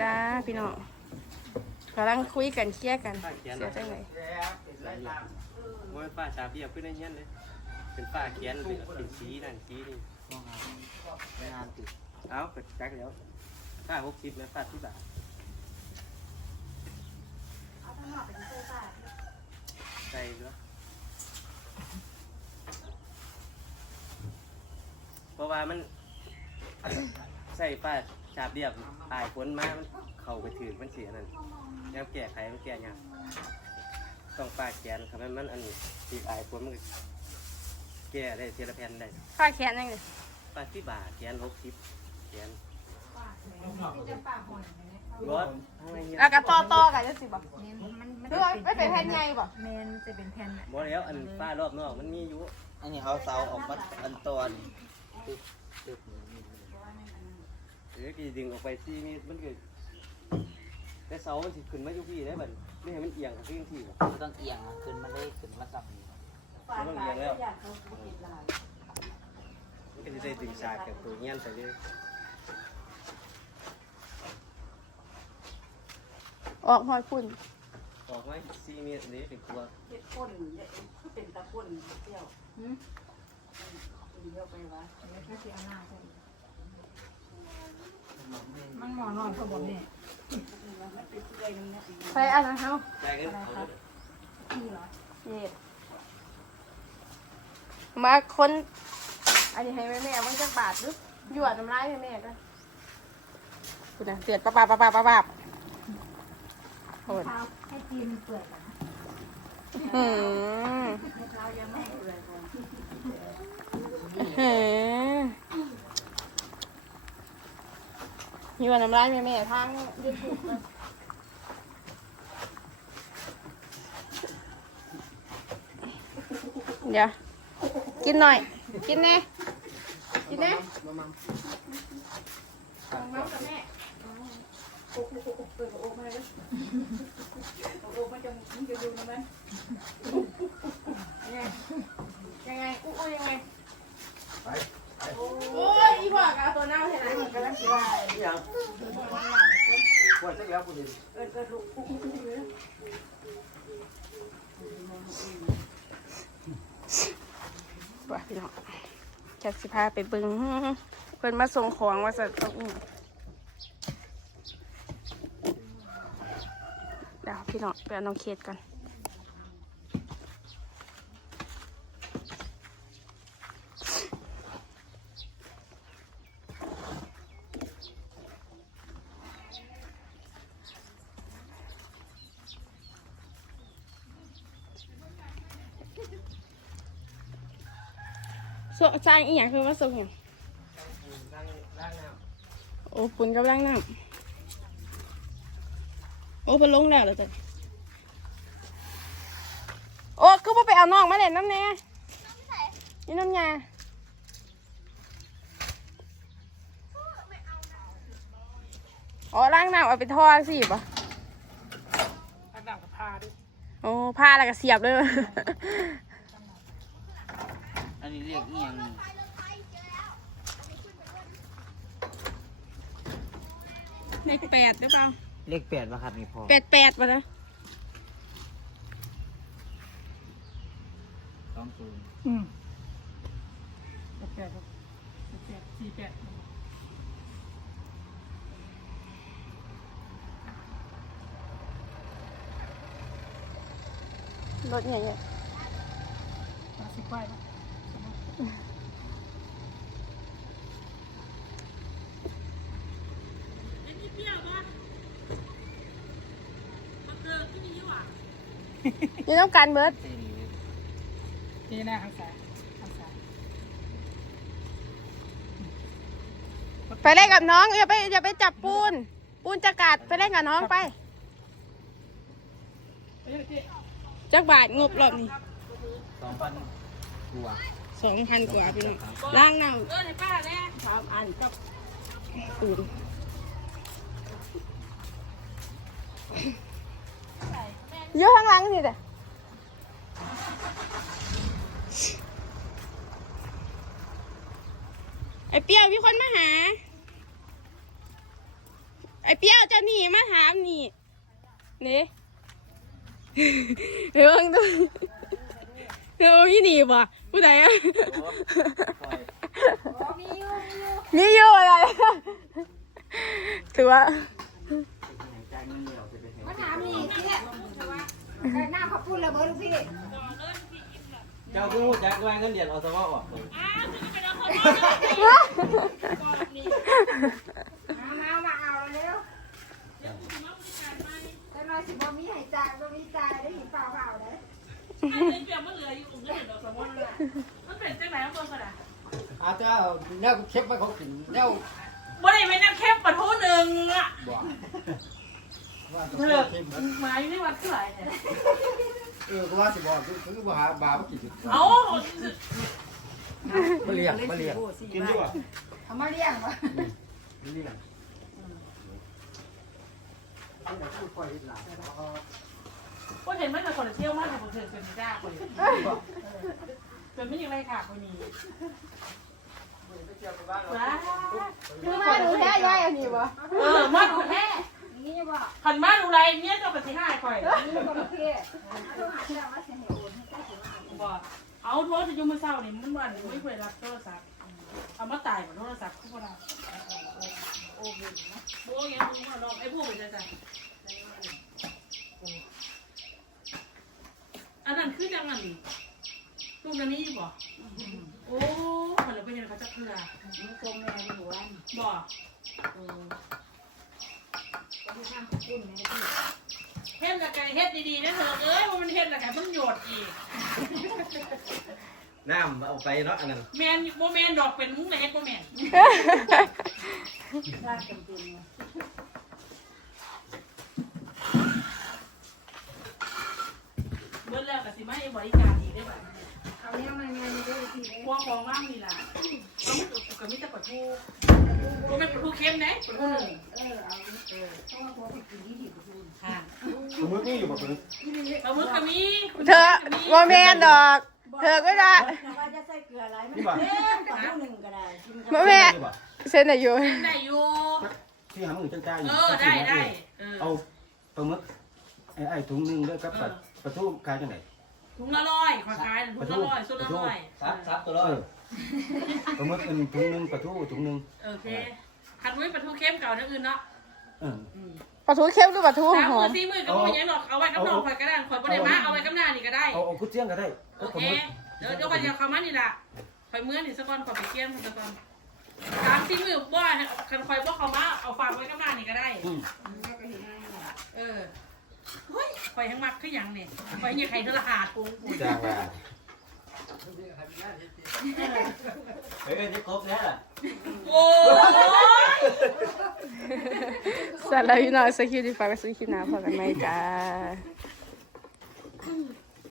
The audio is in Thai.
จ้าพี่น้องกำลังคุยกันเคลียร์กันเขียนเสียจังไหนว่าป้าชาเบียบขึ้นในเงี้ยเลยเป็นป้าเขียนเป็นสีนั่นสีนี่ไม่งานติดเอาเปิดจักแล้วป้าหกสิบแล้วป้าที่บาทใส่ด้วยเพราะว่ามันใส่ป้า ชาเบียบตายฝนมามันเข้าไปถือมันเสียนั่นแล้วแก้ไขมันแก้ยากต้องป้าเขียนครับมันมันอันนี้ตีอายฝนมันก็แก้ได้เทละแผ่นได้ค่าแขนยังไงป้าที่บาทเขียนหกสิบเขียนรถทำไมเนี่ยแล้วก็ต่อต่อกันจะสิบ่มันมันหรือว่าไม่เป็นแผ่นใหญ่บ่แมนจะเป็นแผ่นน่ะบ่แล้วอันป้ารอบนอกมันมีอยู่อันนี้เอาเสาออกมาอันตอนตึ๊บตึ๊บ หรือกี่ดึงออกไปที่นี่มันเกิดแต่เสามันสิขึ้นมาอยู่พี่ได้บัดไม่ให้มันเอียงกับที่ที่บ่มันต้องเอียงอะขึ้นมาเลยขึ้นมาสั่งมันต้องเอียงแล้วมันก็จะได้ดึงฉากกับตัวเงี้ยนไปเลยออกหอยปุ่นออกไว้สี่เมตรนี้เป็นตัวเฮ็ดก้นเนี่ยเป็นตะก้นเที่ยวเดียวไปวะก็สิเอาหน้าใส่ มันหมอนนอนเขาบอกนี่มันเป็นเรื่อยนึงนะใส่อันนั้นเฮาใจกันเอาเลยนี่เหรอเย็ดมาคนอันนี้ให้แม่แม่ๆมันจักบาทหรือหยวดน้ำลายแม่แม่ๆกันคุณน่ะเดือดปะปะปะปะปะปะโหดเท้าให้จีนเปื่อยก่อนนะหืมให้เท้ายังไม่เปื่อยก่อนน้ำลายแม่แม่ๆทางยูทูบนะเดี๋ยว กินหน่อย กินแน่กินแน่ของน้ำกับแม่โอ้โหมาเลยโอ้มันจะมันจะดูนะมัน ยังไงยังไงอู้อู้ยังไงโอ้ยอีพ่อกเอาตัวเน่าเห็นไหมมันกำลังสิว่า อย่าง ว่าจะแล้วกูดิเออเออลูกว่าพี่น้องแค่สิพาไปบึงเพิ่นมาส่งของว่าสัตว์ต้องอีเดี๋ยวพี่น้องไปเอาน้องเคสกัน ส่งสร้างอีหยังคือว่าส่งหยังล้างล้างน้โอ้ปุ่นกำลังน้ำโอ้เพิ่นลงแล้วเหรอจ๊ะโอ้คือว่าไปเอาน้องมาเล่นน้ำแน่นี่น้ำยาอ๋อล้างน้ำเอาไปทอดสิบ่อันดับกับพาดิโอ้ผ้าแล้วก็เสียบเลยอั นนี้เรียกเอียงนี่เลขแปดหรือเปล่าเรียกแปดป่ะครับนี่พอแปดแปดป่ะนะสองศูนย์อืมแปดแปดสี่แปดรถใหญ่สิบไปนะๆ นี่ต้องการเบิร์ดเส้นนี้นี่นะทางซ้ายทางซ้ายไปเล่นกับน้องอย่าไปอย่าไปจับปูน ปูนจะกัดไปเล่นกับน้องไปเอ้ยเจ๊จักบาทงบรอบนี้สองพันกว่า สองพันกว่าพี่น้องล้างน้ำเออในป้าแน่สามอันกับปูนเยอะข้างหลังสิเด้อไอเปรี้ยวมีคนมาหา ไอ้เปี้ยวจะหนีมาถามนี่นี่เดี๋ยวมึงดู เดี๋ยวพี่หนีบ่ผู้ใดอะมีอยู่มีอยู่มีอยู่อะไร ถือว่ามาถามนี่พี่แต่หน้าเขาพูดระเบิดลูกพี่เจ้าเพิ่งรู้จักว่าเงินเดือนอสมออกเลยมามามาเอาเร็วแต่เราสิบ่มีให้จ่ายบ่มีจ่ายได้หินเปล่าเปล่า เลยอาจจะแนวเชฟมาเขากินแนวบ่ได้ไม่น้ำเข้มปะทูหนึ่งอะบ่ว่าจะเถเลิอะกเค็มมาอยู่ในวัดเท่าไหร่เนี่ยเออก็ว่าสิบอกคือคือบ่หาบาบ่กินเอาบ่เลี้ยงบ่เลี้ยงกินดีกว่าเอามาเลี้ยงวะเลี้ยง ก็เห็นไหมแต่คนเที่ยวมากแต่คนเถื่อนเป็นไม่ได้คนเป็นไม่ยังไรค่ะคนนี้ว้าคือมาดูแท้ย่ายอันนี้บ่เออมาดูแท้นี่บ่ขันมาดูไรเนี่ยก็ปฏิหารคอยนี่บ่ลูกพี่เอาต้องหาเรื่องมาเสียให้โอาโทรศัพท์ยุ่งมาเศร้านี่มันวันไม่เคยรับโทรศัพท์เอามาตายกับโทรศัพท์คู่เราโอ้โหโบ้ยังมึงเอาลองไอ้พวกไปจะจ่ายอันนั้นคือจังอัน ลูกนี้บ่โอ้คนเราเป็นยังเขาจะเพื่อมีโกงแม่อยู่วันบ่ก็ทางคุณแม่พี่เฮ็ดละไก่เฮ็ดดีๆนะเถอะเอ้ยว่ามันเฮ็ดละไก่มันหยดอีกน้ำเอาไปเนาะอันนั้นแมนบ่แมนดอกเป็นมุ้งเลยเฮ็ดบ่แมนร้านเต็มๆเลยเบิ่แล้วก็สิมาให้บริการอีกได้บัดนี้ เอาเนี่ยมาเนี่ยนี่ได้พี่เลยพวกของว่างนี่ล่ะก็มีก็มีแต่ปลาทูบ่แม่นปลาทูเค็มนะปลาเอทูอเออเอาเออเพราะว่าพอไปกินนี่ดิบคุณค่ะสมมุตินี่อยู่บ่เพิ่นปลาหมึกก็มีเธอบ่แม่นดอก เธอก็ได้ว่าจะใส่เกลืออะไรมันนี่บ่เค็มกว่าหนึ่งก็ได้กินบ่แม่นเส้นอายุได้อยู่ ที่หามื้อจังจ้าอยู่เออได้ได้เออเอาปลาหมึกไอ้ไอ้ถุงนึงเด้อกับปลาปลาทูขายจังได๋ ถุงละร้อยขอขายถุงละร้อยสุดละร้อยซับซับตัวเอร้อยอปลาหมึกอันถุงนึงปลาทูถุงนึงโอเคคันไว้ปลาทูเค็มเก่านั่นอื่นเนาะเออปลาทูเค็มหรือปลาทูสามหมืออมสี่มือก็บ่ยังดอกเอาไว้กับน้องข่อยก็ได้ข่อยบ่ได้มาเอาไว้กับหน้านี่ก็ได้เอาเอากุเจียงก็ได้โอเคเดี๋ยวเดี๋ยวก่อนจะเข้ามานี่ล่ะคอยเมื่อนี่สักก่อนขอไปเกี่ยมสักก่อนสามสี่มือบ่คันคอยบ่เข้ามาเอาฝากไว้กับหน้านี่ก็ได้อืมเออ เฮ้ยคอยทั้งมักคือหยังเนี่ยคอยยังไข่ทรหาดปุงปุงจ้างว่าเฮ้ยนี่ครบแล้วล่ะโอ้ย สำหรับพี่น้องสกิลที่ฝากกับสกิลหนาพอกันไหมจ้า